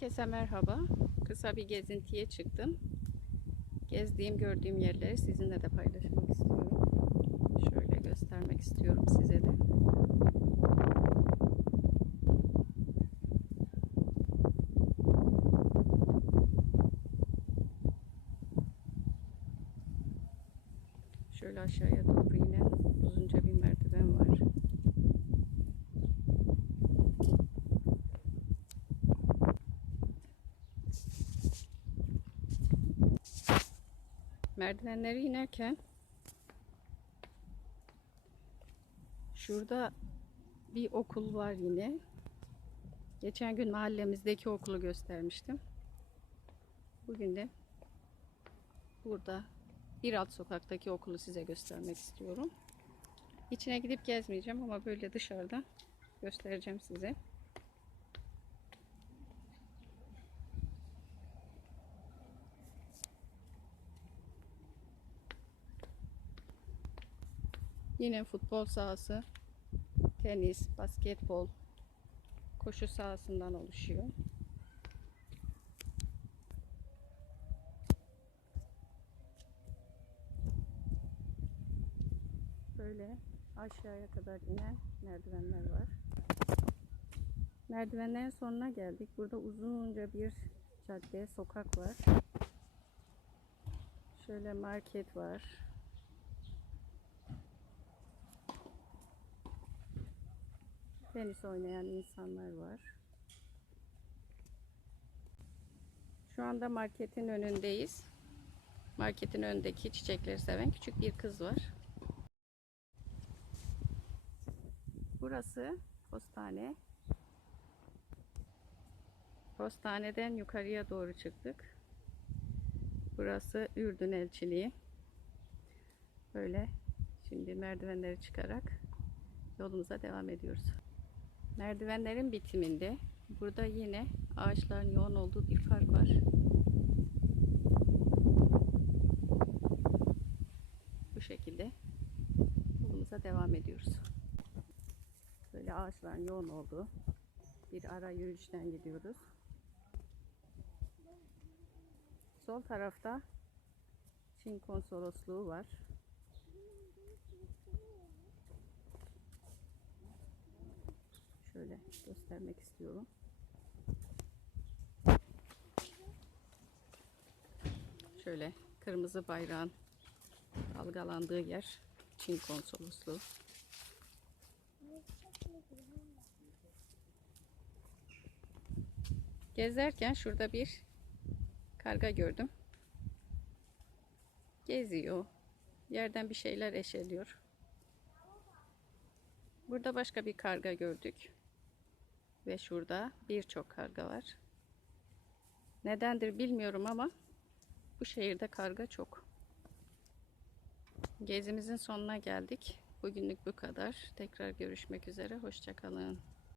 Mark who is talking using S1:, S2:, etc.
S1: Herkese merhaba. Kısa bir gezintiye çıktım. Gezdiğim, gördüğüm yerleri sizinle de paylaşmak istiyorum. Şöyle göstermek istiyorum size de. Şöyle aşağıya doğru inen uzunca bir merdiven var. Merdivenleri inerken şurada bir okul var yine. Geçen gün mahallemizdeki okulu göstermiştim. Bugün de burada bir alt sokaktaki okulu size göstermek istiyorum. İçine gidip gezmeyeceğim ama böyle dışarıdan göstereceğim size. Yine futbol sahası, tenis, basketbol, koşu sahasından oluşuyor. Böyle aşağıya kadar inen merdivenler var. Merdivenlerin sonuna geldik. Burada uzunca bir cadde, sokak var. Şöyle market var. Tenis oynayan insanlar var. Şu anda marketin önündeyiz. Marketin önündeki çiçekleri seven küçük bir kız var. Burası postane. Postaneden yukarıya doğru çıktık. Burası Ürdün elçiliği. Böyle şimdi merdivenleri çıkarak yolumuza devam ediyoruz. Merdivenlerin bitiminde burada yine ağaçların yoğun olduğu bir park var. Bu şekilde yolumuza devam ediyoruz. Böyle ağaçların yoğun olduğu bir ara yürüyüşten gidiyoruz. Sol tarafta Çin konsolosluğu var. Şöyle göstermek istiyorum. Şöyle kırmızı bayrağın dalgalandığı yer Çin konsolosluğu. Gezerken şurada bir karga gördüm. Geziyor. Yerden bir şeyler eşeliyor. Burada başka bir karga gördük. Ve şurada birçok karga var. Nedendir bilmiyorum ama bu şehirde karga çok. Gezimizin sonuna geldik. Bugünlük bu kadar. Tekrar görüşmek üzere. Hoşçakalın.